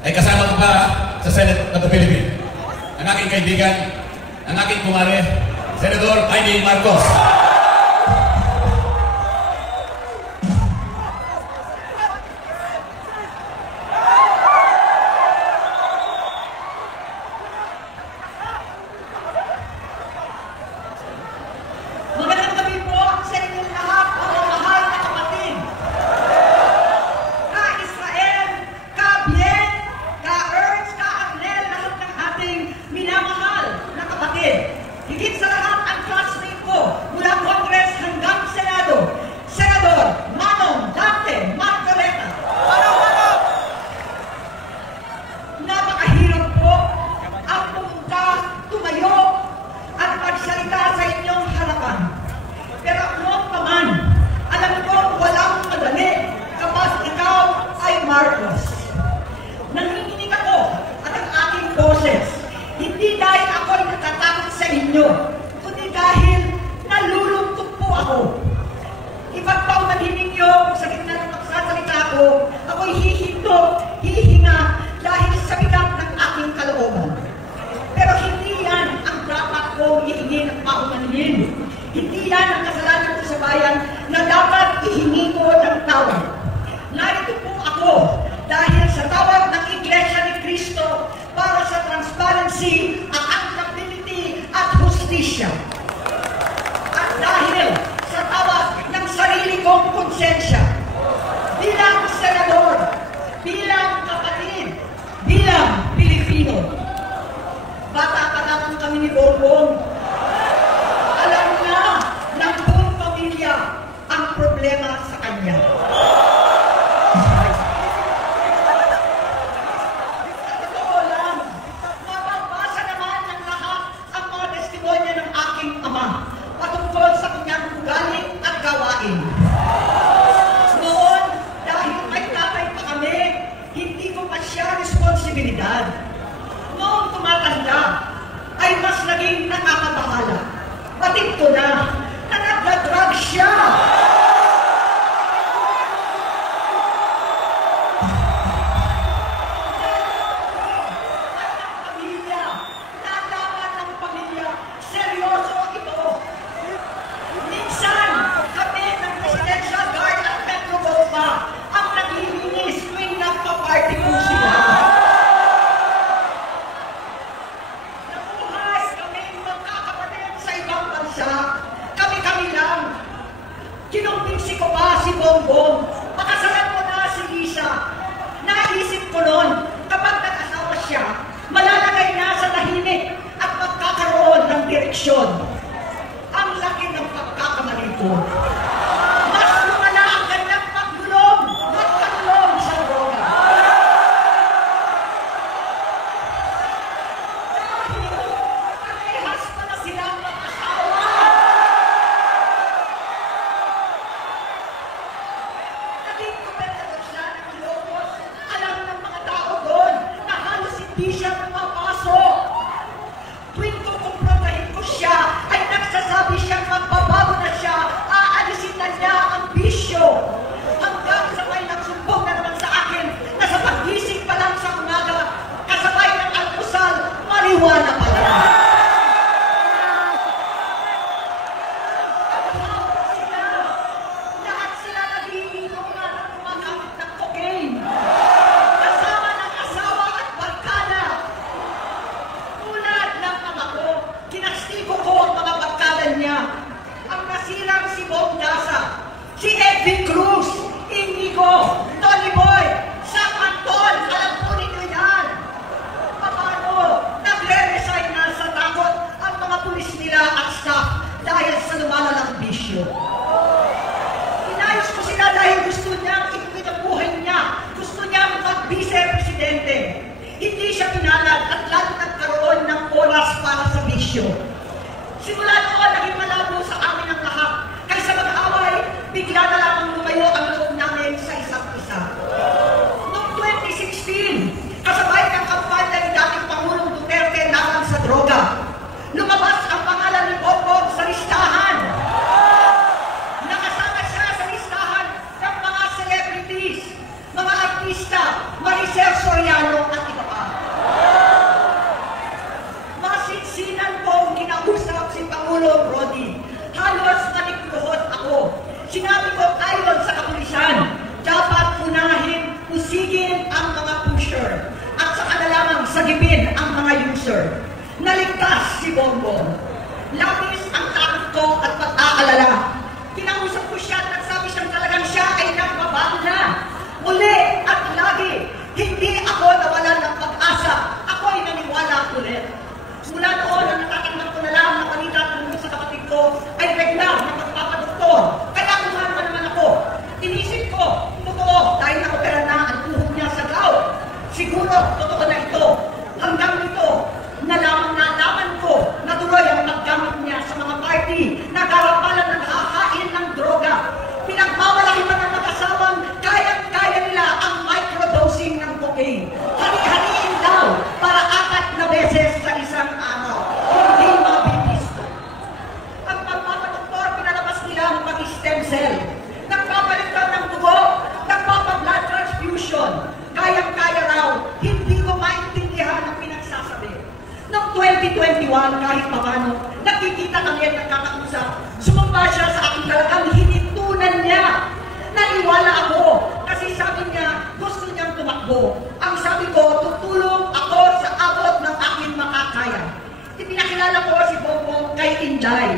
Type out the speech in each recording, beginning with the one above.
ay kasama ko pa sa Senate of the Philippines. Ang aking kaibigan, ang aking kumare, Senador Amy Marcos. Higit sa lahat ang classmate ko mula Congress hanggang Senado, Senador Manong Dante Marcoleta. Napakahirap po ang pumunta, tumayo at magsalita sa inyong harapan. Pero noon pa man, alam ko walang madali kapag ikaw ay Marcos. Nanginginig ako at ang aking boses, hindi dahil ako'y natatakot sa inyo, kundi dahil nalulungkot po ako. Ibang taong nanhinig nyo, sa gitna ng magsasalita ko, ako'y hihinga dahil sa bigat ng aking kalooban. Pero hindi yan ang dapat kong ihingi ng paumanhin. Hindi yan ang kasalanan ko sa bayan na dapat ihingi ko ng tawad. Narito po ako dahil sa tawag ng Iglesia ni Cristo para sa transparency, accountability at hustisya. At dahil sa tawag ng sarili kong konsensya, bilang senador, bilang kapatid, bilang Pilipino. Bata pa naman kami ni Bongbong. Alam na ng buong pamilya ang problema sa kanya. Noon, dahil may tatay pa kami, hindi ko pa siya responsibilidad. Noong tumatanda, ay mas naging nakakabahala. Batid ko na nagda-drug siya. Kinumbinsi ko pa si Bongbong, pakasalan mo na si Lisa. Naisip ko noon, kapag nag-asawa siya, malalagay na sa tahimik at magkakaroon ng direksyon. Ang laki ng pagkakamali ko. Mas lumala ang kanyang pagdulong sa droga. Dahil parehas pa na silang mag-asawa. Hindi siya pumapasok. Tuwing kukumprontahin ko siya, ay nagsasabi siyang magbabago na siya, aalisin na niya ang bisyo. Hanggang sa may nagsumbong na naman sa akin, na sa pag-gising pa lang sa umaga, kasabay ng almusal, marijuana pa lang. Lahat sila nag-iinom na gumagamit ng cocaine. Ang nasirang si Bob Dasa, si Edwin Cruz, Inigo, Tony Boy, Sam Anton, alam po ninyo yan. Paano nagre-resign na sa takot ang mga pulis nila at staff dahil sa lumalalang bisyo. Inayos ko sila dahil gusto niyang ituwid ang buhay niya, gusto niyang mag-vice-presidente. Hindi siya pinalad at lalo nagkaroon ng oras para sa bisyo. Simula noon, naging malabo sa amin ang lahat. Kaysa mag-away, bigla na lamang lumayo ang loob namin sa isa't isa. Noong 2016, kasabay ng kampanya ni dating Pangulong Duterte laban sa droga, lumabas ang pangalan ni Bongbong sa listahan. Nakasama siya sa listahan ng mga celebrities, mga artista, Maricel Soriano at mga user. Naligtas si Bongbong. Labis ang takot ko at pag-aalala. Kinausap ko siya at nagsabi siyang talagang siya ay nagbabago na. Uli at lagi, hindi ako nawalan ng pag-asa. Ako ay naniwala ulit. Mula noon, ang natatanggap ko na lang na balita tungkol sa kapatid ko ay regular na magpapadoktor. Kaya kumarma naman ako. Inisip ko, totoo, dahil nakopera na ang tuhog niya sa gout. Siguro, totoo na ito. Hanggang nito, nalaman ko na tuloy ang paggamit niya sa mga party na karapalan ng hahain ng droga. Pinagmamalaki pa ng mag-asawang kaya nila ang microdosing ng cocaine. Hani-haniin daw para 4 na beses sa isang araw. Hindi mabibisto. Ang pagpapadoktor, pinalabas nila ang pag-stem cell. Nagpapalit daw ng dugo, nagpapa-blood transfusion. Kaya raw, hindi ko maintindihan ang pinagsasabi. Noong 2021, kahit papano, nakikita kami at nagkakausap, sumamba siya sa aking talagang hinitunan niya. Naniwala ako kasi sabi niya, gusto niyang tumakbo. Ang sabi ko, tutulong ako sa abot ng aking makakaya. Ipinakilala ko si Bongbong kay Inday.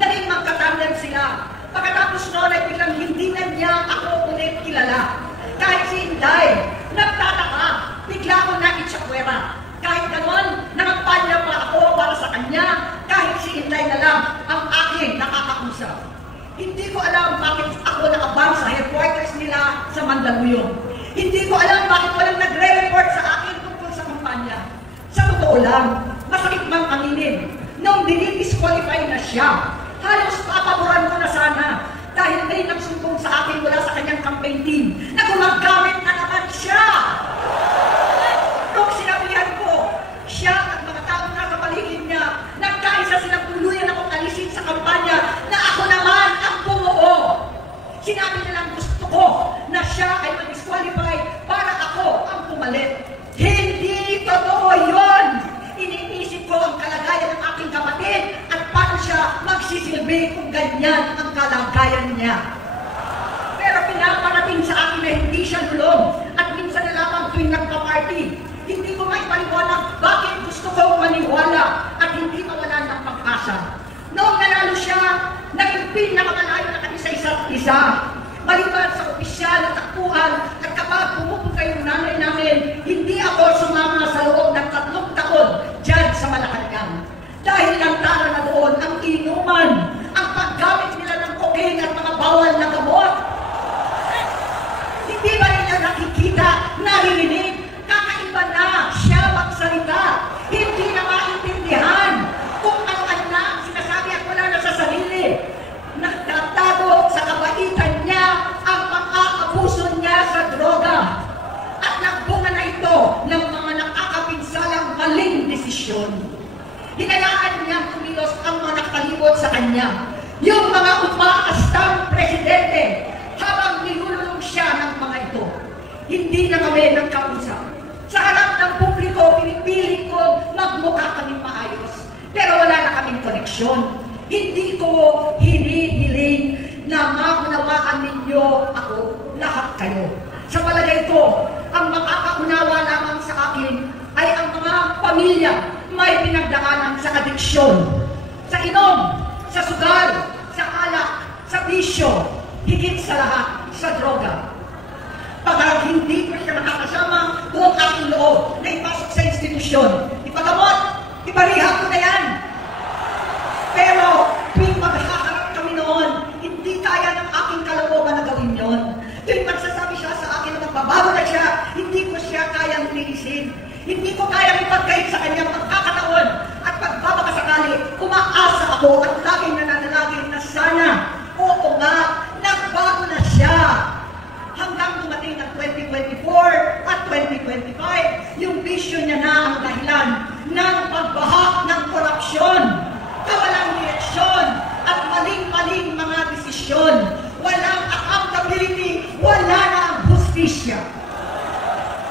Naging magkatandem sila. Pagkatapos noon ay biglang hindi na niya ako ulit kilala. Kahit si Inday, nagtataka, bigla ko na itsakwera. Kahit ganon, nagpanya pa ako para sa kanya, kahit si Inday na lang ang aking nakakausap. Hindi ko alam bakit ako nakabang sa headquarters nila sa Mandaluyong. Hindi ko alam bakit walang nagre-report sa akin tungkol sa kampanya. Sa totoo lang, masakit mang aminin, nung dinidisqualify na siya, halos papaboran ko na sana dahil may nagsumbong sa akin mula sa kanyang campaign team na gumagamit na naman siya. Nung sinabihan ko, siya at mga taong nasa paligid niya, nagkaisa silang tuluyan akong alisin sa kampanya na ako naman ang bumuo. Sinabi nilang gusto ko na siya ay mag-disqualify para ako ang pumalit. Hindi totoo yun! Iniisip ko ang kalagayan ng aking kapatid at paano siya magsisilbi kung ganyan ang kalagayan niya. Pero pinaparating sa akin na hindi siya lulong at minsan na lamang tuwing nagpa-party. Hindi ko may paliwanag bakit gusto kong maniwala at hindi mawalan ng pag-asa. Noong nanalo siya, naging pinakamalayo na kami sa isa't isa. Maliban sa opisyal at takbuhan at kapag pumupunta yung nanay namin, hindi ako sumama sa loob ng 3 taon dyan sa Malacanang. Dahil lang tara na doon ang inuman, ang paggamit nila ng cocaine at mga bawal na gamot. Hindi ba niya nakikita, naririnig, kakaiba na siya magsalita, hindi na maintindihan kung ano na sinasabi at wala na sa sarili. Nagtatago sa kabaitan niya ang pang-aabuso niya sa droga. At nagbunga na ito ng mga nakakapinsalang maling desisyon. Hinayaan niyang kumilos ang mga nakalibot sa kanya. Yung mga umaastang presidente habang nilululong siya ng mga ito. Hindi na kami nagkausap. Sa harap ng publiko, pinipilit ko magmukha kami maayos. Pero wala na kaming koneksyon. Hindi ko hinihiling na maunawaan ninyo ako, lahat kayo. Sa palagay ko, ang makakaunawa lamang sa akin ay ang mga pamilya may pinagdaanan sa adiksyon, sa inom, sa sugal, sa alak, sa bisyo, higit sa lahat, sa droga. Pag hindi ko siya makakasama, buong aking loob na ipasok sa institusyon. Ipagamot, iparihab ko na yan. Pero, tuwing maghaharap kami noon, hindi kaya ng aking kalooban na gawin yon. Tuwing magsasabi siya sa akin na magbabago na siya, hindi ko siya kayang linisin. Hindi ko kayang ipagkait sa kanyang pagkakataon at pagbabakasakali, umaasa ako at laging nananalangin na sana, oo nga, nagbago na siya. Hanggang dumating ang 2024 at 2025, yung bisyo niya na ang dahilan ng pagbahak ng korupsyon. Kawalang direksyon at maling-maling mga desisyon. Walang accountability, wala na ang hustisya.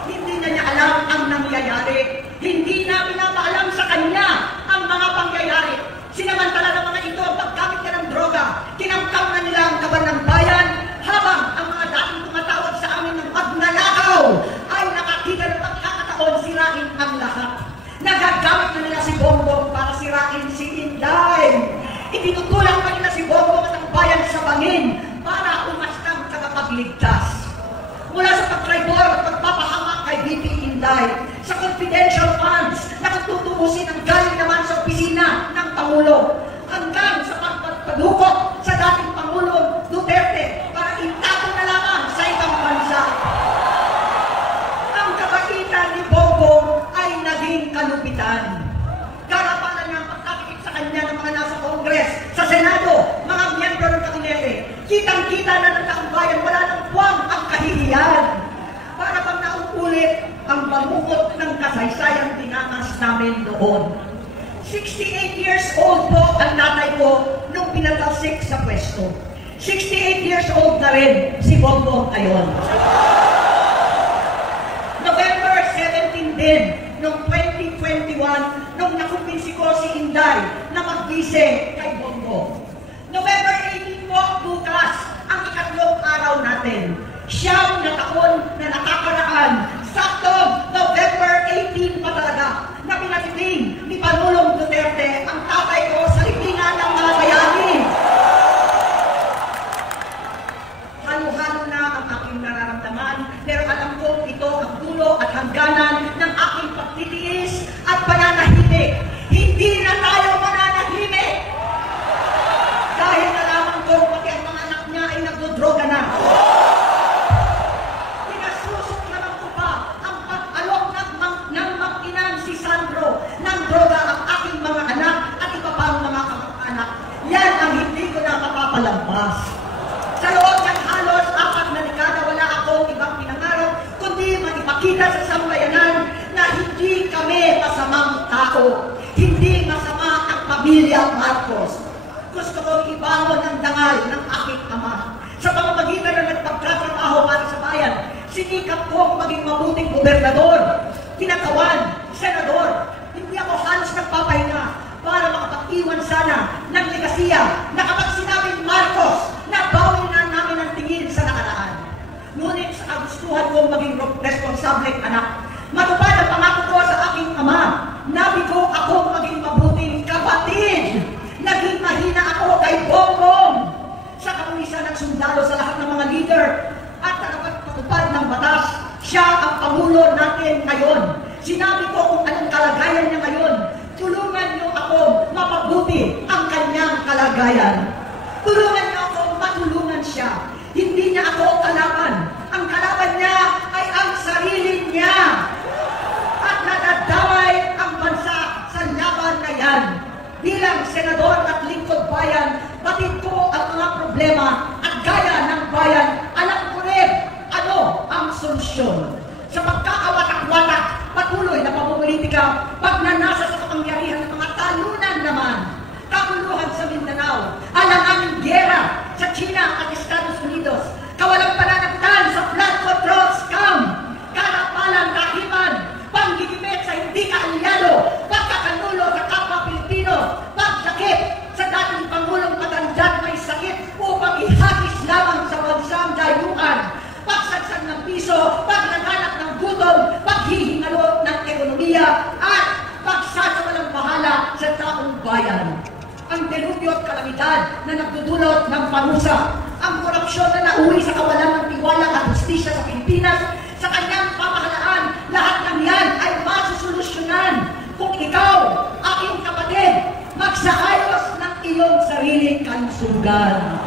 Hindi na niya alam ang nangyayari. Hindi na pinapaalam sa kanya ang mga pangyayari. Sinamantala ng mga ito, paggamit ka ng droga, kinamkam na nila ang kaban ng bayan, habang ang mga dating tumatawag sa amin ng magnanakaw ay nakakita ng pagkakataon sirain ang lahat. tutusin ang galing naman sa opisina ng Pangulo hanggang sa pagpadukot sa dating Pangulong Duterte para itago na lamang sa ibang bansa. Ang kabaitan ni Bongbong ay naging kalupitan. Karapalan niya ang pagkakikip sa kanya ng mga nasa Congress, sa Senado, mga miyembro ng kabinete. Kitang-kita na ng taong bayan, wala nang puwang ang kahihiyan. Para bang nauulit ang bamukot ng kasaysayang dinanas namin noon. 68 years old po ang nanay ko nung pinatalsik sa pwesto. 68 years old na rin si Bongbong ngayon. November 17 din, noong 2021, nung nakumbinsi ko si Inday na mag-gising kay Bongbong. November 18 po, bukas, ang ikatlong araw natin. Siyam na taon na nakakaraan, saktong November 18 pa talaga, na pinatiling ni Pangulong Duterte ang tatay ko sa libingan ng mga bayani. Halo-halo na ang aking nararamdaman, pero alam ko ito ang dulo at hangganan ng aking pagtitiis at pananahimik. Hindi na tayo mananahimik! Dahil nalaman ko pati ang mga anak niya ay nagdodroga na. Pinasusok naman ko pa ang pag-alok ng mag-inang si Sandro ng droga ang aking mga anak at iba pang mga kamag-anak. Yan ang hindi ko na mapapalampas. Sa loob ng halos 4 na dekada, wala akong ibang pinangarap kundi magipakita sa sambayanan na hindi kami masamang tao. Hindi masama ang pamilya Marcos. Gusto kong ibangon ang dangal ng aking ama. Sa pamamagitan ng nagpagtatrabaho para sa bayan, sinikap kong maging mabuting gobernador, kinatawan, senador. Hindi ako halos nagpapahinga para makapag-iwan sana ng legasiya na kapag sinabing Marcos, nabawi na namin ang tingin sa nakaraan. Ngunit sa kagustuhan kong maging responsableng anak, matupad ang pangako ko sa aking ama, nabigo akong maging mabuting kapatid. Naging mahina ako kay Bongbong sa kapulisan at sundalo sa lahat ng mga leader at nakapagpatupad ng batas. Siya ang Pangulo natin ngayon. Sinabi ko kung anong kalagayan niya ngayon. Tulungan niyo ako mapabuti ang kanyang kalagayan. Tulungan niyo ako matulungan siya. Hindi niya ako kalaban. Ang kalaban niya ay ang sarili niya. At nadadamay ang bansa sa laban na yan. Bilang senador at lingkod bayan, batid ko ang mga problema at gaya ng bayan, alam ko rin ano ang solusyon. Sa pagkakawatak-watak, patuloy na pamumulitika, pagnanasa sa kapangyarihan ng mga talunan naman, kaguluhan sa Mindanao, alanganing giyera sa China at Estados Unidos, kawalang pananagtan sa flood control scam, karapalan, kahiman, panggigimit sa hindi kaalyado, pagkakanulo sa kapwa Pilipino, pagsakit sa dating Pangulong matanda may sakit upang ihagis lamang sa bansang dayuhan, pagsagsan ng piso, paglaganap ng gutom, paghihingalo ng ekonomiya, at pagsasawalang bahala sa taong bayan. Ang delubyo at kalamidad na nagdudulot ng panusa, ang korupsyon na nauwi sa kawalan ng tiwala at justisya sa Pilipinas, sa kanyang pamahalaan, lahat ng yan ay masusolusyonan kung ikaw, aking kapatid, magsaayos ng iyong sariling kalusugan.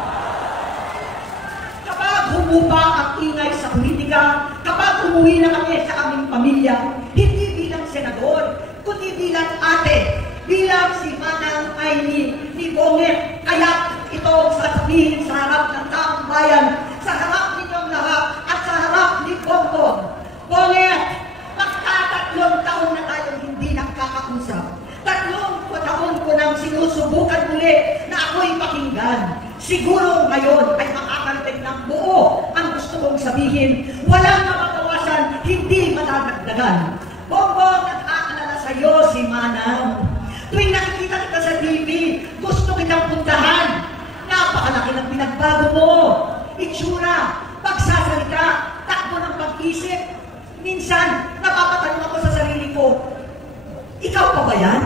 Kapag humupa ang ingay sa politika, kapag umuwi na kami sa aming pamilya, hindi bilang senador, kundi bilang ate, bilang si Manang Aimee ni Bonget, kaya ito sasabihin sa harap ng taong bayan, sa harap ninyong lahat, at sa harap ni Bongbong. Bonget, magtatatlong taon na tayong hindi nakakausap. 3 taon ko nang sinusubukan muli na ako'y pakinggan. Siguro ngayon ay makakarating ng buo ang gusto kong sabihin. Walang mababawasan, hindi madadagdagan. Bongbong, nag-aalala sa iyo si Manang. Tuwing nakikita kita sa TV, gusto kitang puntahan. Napakalaki ng pinagbago mo. Itsura, pagsasalita, takbo ng pag-isip. Minsan, napapatanong ako sa sarili ko, ikaw pa ba yan?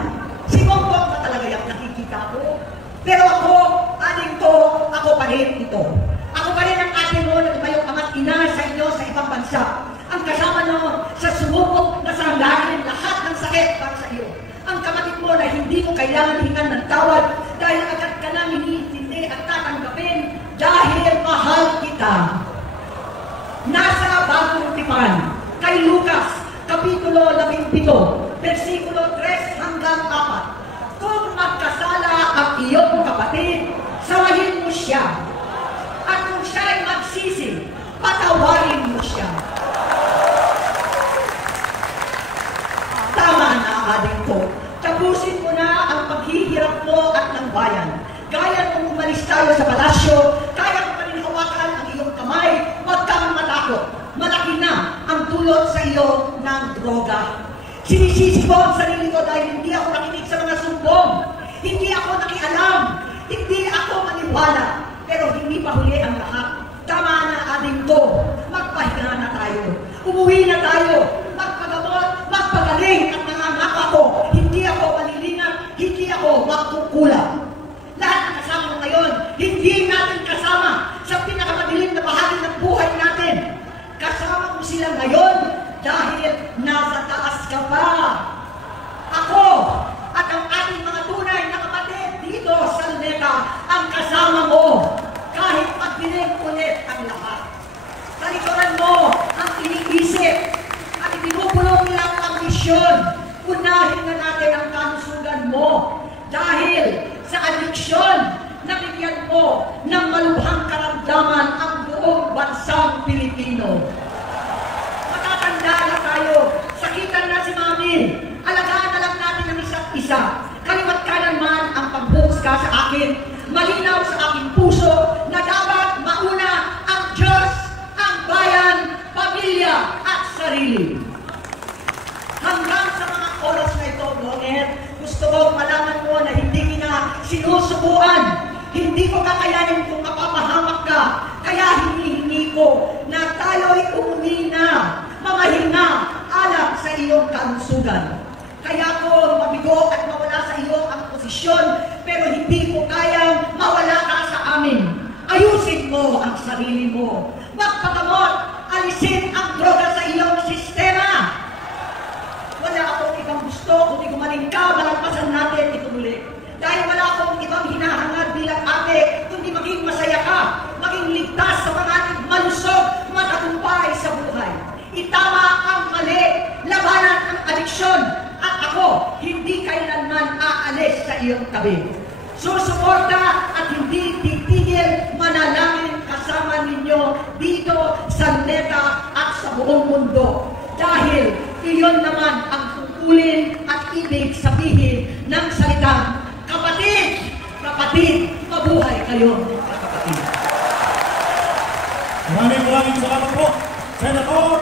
Si Bongbong ba talaga yung nakikita ko? Pero ako, aling to, ako pa rin ito. Ako pa rin ang ate mo na tumayong amat ina sa inyo sa ibang bansa. Ang kasama nyo sa sumubok na saranggahin lahat ng sakit para sa iyo. Ang kailangan hingan ng tawad dahil agad ka nang iniintindi at tatanggapin dahil mahal kita. Nasa Bagong Tipan, kay Lucas, Kapitulo 17, versikulo 3 hanggang 4. Kung magkasala ang iyong kapatid, sawahin mo siya. At kung siya'y magsisi, patawarin mo siya. Tama na, adik ko. Tapusin mo na ang paghihirap mo at ng bayan. Gaya kung umalis tayo sa palasyo, kaya mo pa rin hawakan ang iyong kamay, huwag kang matakot. Malaki na ang dulot sa iyo ng droga. Sinisisi ko ang sarili ko dahil hindi ako nakinig sa mga sumbong. Hindi ako nakialam. Hindi ako maniwala. Pero hindi pa huli ang lahat. Tama na, ading ko. Magpahinga na tayo. Umuwi na tayo. Magpagamot, magpagaling at nanganak ako. Hindi ako malilingan. Hindi ako magkukulang. Lahat ng kasama mo ngayon, hindi natin kasama sa pinakamadilim na bahagi ng buhay natin. Kasama mo sila ngayon dahil nasa taas ka pa. Ako at ang ating mga tunay na kapatid dito sa Luneta ang kasama mo kahit pagdinig ulit ang lahat. Talikuran mo ang iniisip at ibinubulong nilang ang misyon. Unahin na natin ang kanusugan mo dahil sa adiksyon na bigyan mo ng malubhang karamdaman ang buong bansang Pilipino. Matatanda na tayo, sakitan na si Mami, alagaan na lang natin ang isa't isa. Kaliwat kanan man ang pagbuhusga sa akin, malinaw sa aking puso na dapat mauna ang Diyos, ang bayan, pamilya at sarili. Hanggang sa mga oras na ito, Loner, gusto kong malaman mo na hindi kita sinusubuan. Hindi ko kakayanin kung mapapahamak ka. Kaya hinihingi ko na tayo'y umuwi na, mamahinga, alam sa iyong kalusugan. Kaya ko mabigo at mawala sa iyo ang posisyon, pero hindi ko kayang mawala ka sa amin. Ayusin mo ang sarili mo. Magpagamot, alisin ang droga sa iyong sistema. Wala akong ibang gusto, kundi gumaling ka, malampasan natin ito muli. Dahil wala akong ibang hinahangad bilang ate, kundi maging masaya ka, maging ligtas sa panganib, malusog, matagumpay sa buhay. Itama ang mali, labanan ang adiksyon, at ako, hindi kailanman aalis sa iyong tabi. Susuporta at hindi titigil manalangin kasama ninyo dito sa Luneta at sa buong mundo. Dahil iyon naman ang tungkulin at ibig sabihin ng salitang kapatid, kapatid, mabuhay kayo, kapatid. Maraming salamat po, Senator